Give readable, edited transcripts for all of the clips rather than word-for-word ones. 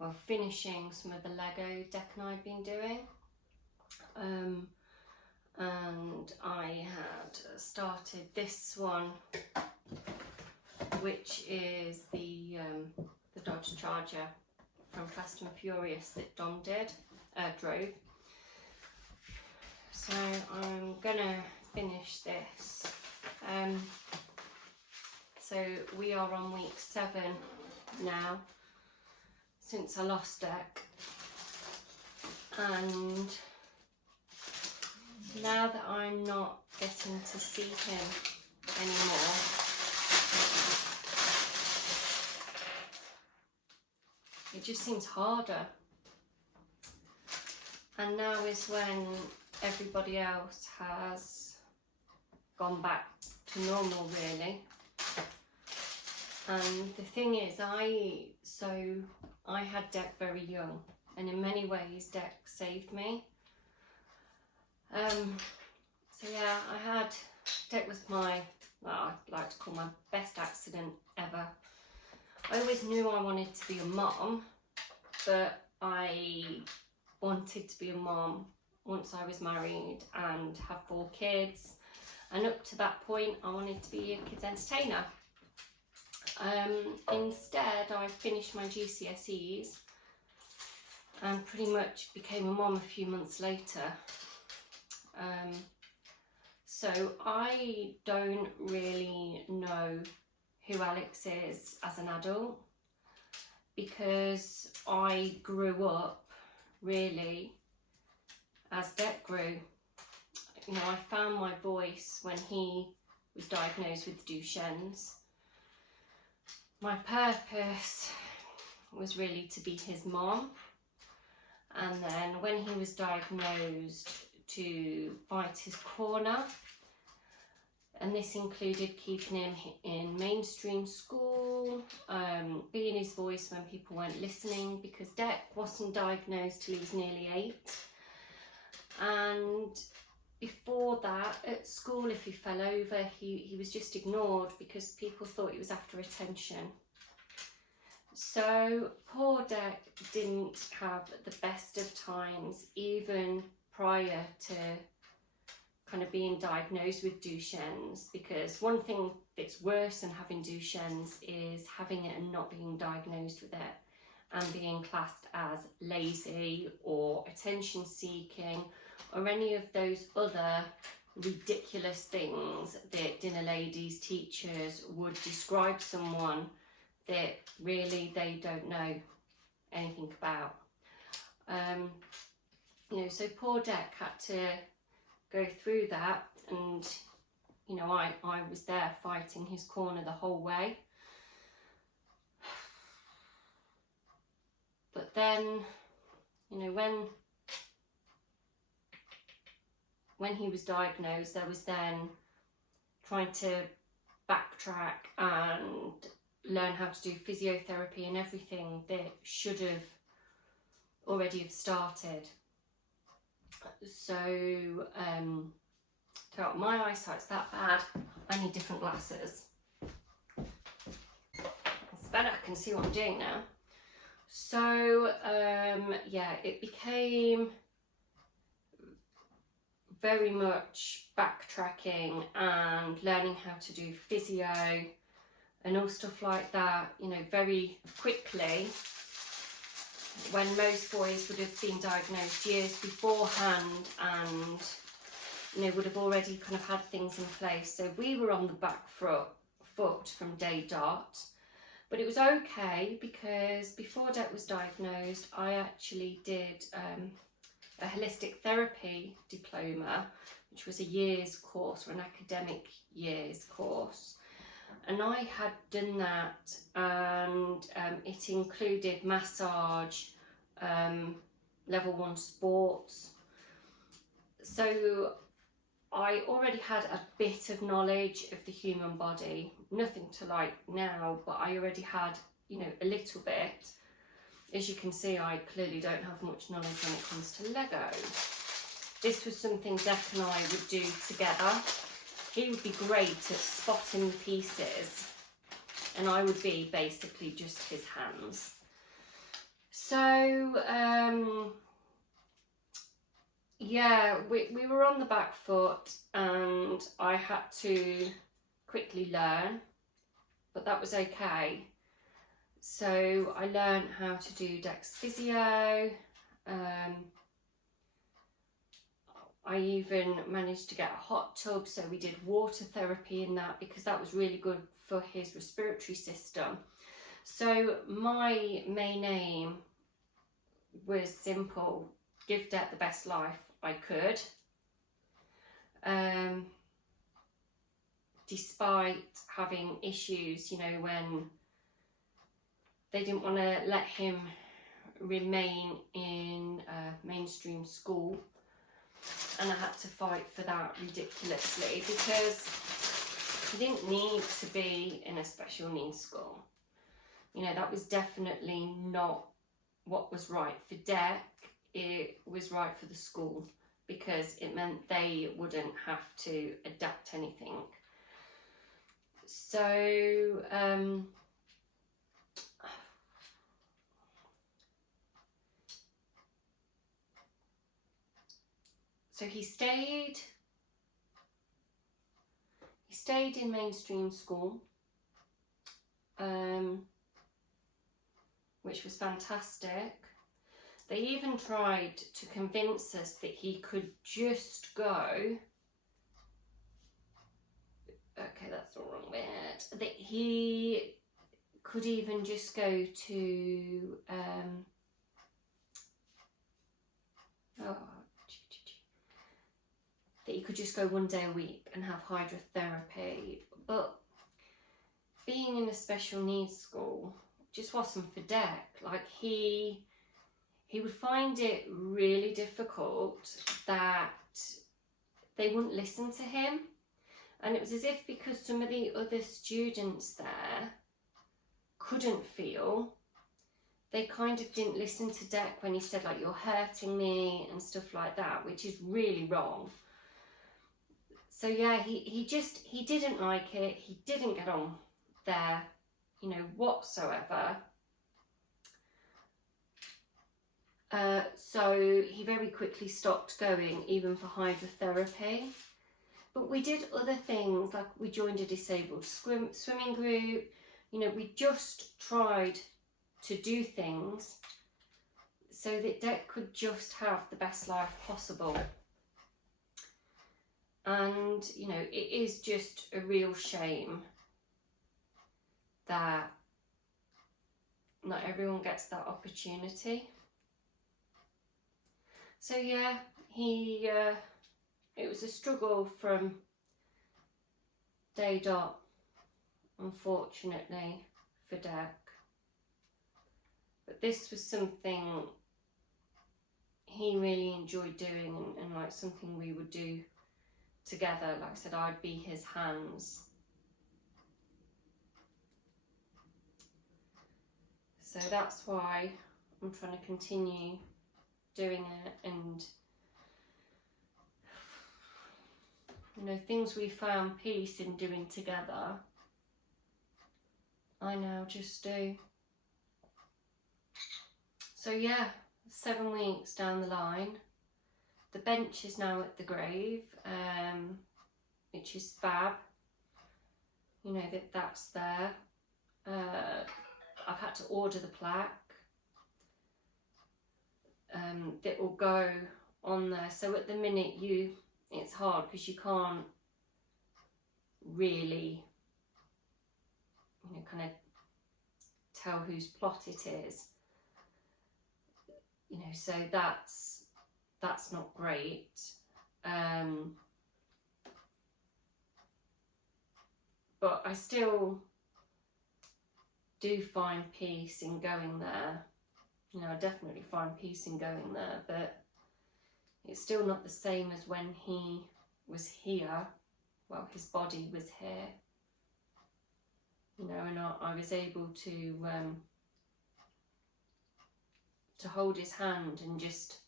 well, finishing some of the Lego decking I'd been doing. And I had started this one, which is the Dodge Charger from Fast and Furious that Dom drove. So I'm gonna finish this. So we are on week 7 now since I lost Deck, and now that I'm not getting to see him anymore, it just seems harder. And now is when everybody else has gone back to normal, really. And the thing is, I had Deck very young, and in many ways Deck saved me. So yeah, Deck was my, well, I'd like to call my best accident ever. I always knew I wanted to be a mom, but I wanted to be a mom once I was married and have 4 kids. And up to that point, I wanted to be a kids entertainer. Instead, I finished my GCSEs and pretty much became a mom a few months later. So I don't really know who Alex is as an adult, because I grew up really as Deck grew. You know, I found my voice when he was diagnosed with Duchenne's. My purpose was really to be his mom, and then when he was diagnosed, to fight his corner, and this included keeping him in mainstream school, being his voice when people weren't listening, because Deck wasn't diagnosed till he was nearly 8. And before that, at school, if he fell over, he was just ignored because people thought he was after attention. So poor Deck didn't have the best of times, even prior to kind of being diagnosed with Duchenne's, because one thing that's worse than having Duchenne's is having it and not being diagnosed with it, and being classed as lazy or attention seeking or any of those other ridiculous things that dinner ladies, teachers would describe someone that really they don't know anything about. You know, so poor Deck had to go through that, and you know, I was there fighting his corner the whole way. But then, you know, when he was diagnosed, there was then trying to backtrack and learn how to do physiotherapy and everything that should have already have started. So, my eyesight's that bad, I need different glasses. It's better, I can see what I'm doing now. So, yeah, it became very much backtracking and learning how to do physio and all stuff like that, you know, very quickly, when most boys would have been diagnosed years beforehand and, you know, would have already kind of had things in place. So we were on the back foot from day dot. But it was okay, because before Deck was diagnosed, I actually did a holistic therapy diploma, which was a year's course, or an academic year's course. And I had done that, and it included massage, level 1 sports. So I already had a bit of knowledge of the human body, nothing to like now, but I already had, you know, a little bit. As you can see, I clearly don't have much knowledge when it comes to Lego. This was something Deck and I would do together. He would be great at spotting the pieces, and I would be basically just his hands. So yeah, we were on the back foot, and I had to quickly learn, but that was okay. So I learned how to do Dex Physio. I even managed to get a hot tub, so we did water therapy in that, because that was really good for his respiratory system. So my main aim was simple: give Det the best life I could. Despite having issues, you know, when they didn't want to let him remain in mainstream school, and I had to fight for that ridiculously, because he didn't need to be in a special needs school. You know, that was definitely not what was right for Det. It was right for the school, because it meant they wouldn't have to adapt anything. So so he stayed in mainstream school, which was fantastic. They even tried to convince us that he could just go, okay, that's the wrong bit, that he could even just go to that he could just go 1 day a week and have hydrotherapy. But being in a special needs school just wasn't for Det. Like, he would find it really difficult that they wouldn't listen to him. And it was as if, because some of the other students there couldn't feel, they kind of didn't listen to Det when he said, like, you're hurting me and stuff like that, which is really wrong. So yeah, he didn't like it. He didn't get on there, you know, whatsoever. So he very quickly stopped going, even for hydrotherapy. But we did other things, like we joined a disabled swimming group. You know, we just tried to do things so that Det could just have the best life possible. And, you know, it is just a real shame that not everyone gets that opportunity. So yeah, it was a struggle from day dot, unfortunately, for Det. But this was something he really enjoyed doing, and like something we would do together. Like I said, I'd be his hands. So that's why I'm trying to continue doing it, and you know, things we found peace in doing together, I now just do. So yeah, 7 weeks down the line, the bench is now at the grave, which is fab. You know, that's there. I've had to order the plaque that will go on there. So at the minute, it's hard because you can't really, you know, kind of tell whose plot it is. You know, so that's not great. But I still do find peace in going there. You know, I definitely find peace in going there, but it's still not the same as when he was here. Well, his body was here. You know, and I was able to hold his hand and just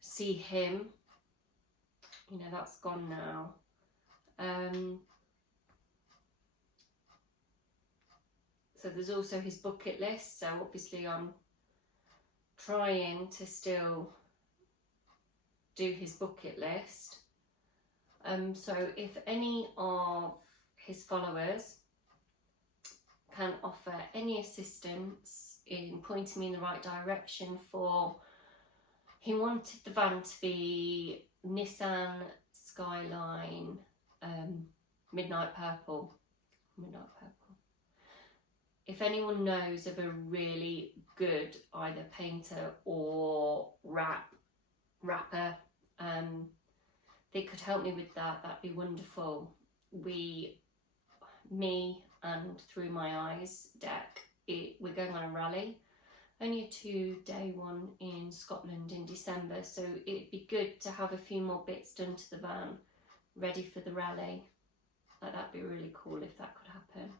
see him. You know, that's gone now. So there's also his bucket list. So obviously I'm trying to still do his bucket list. So if any of his followers can offer any assistance in pointing me in the right direction for, he wanted the van to be Nissan Skyline Midnight Purple. If anyone knows of a really good either painter or rapper, they could help me with that, that'd be wonderful. Me and Through My Eyes deck, we're going on a rally, only a 2-day one in Scotland in December, so it'd be good to have a few more bits done to the van ready for the rally. That'd be really cool if that could happen.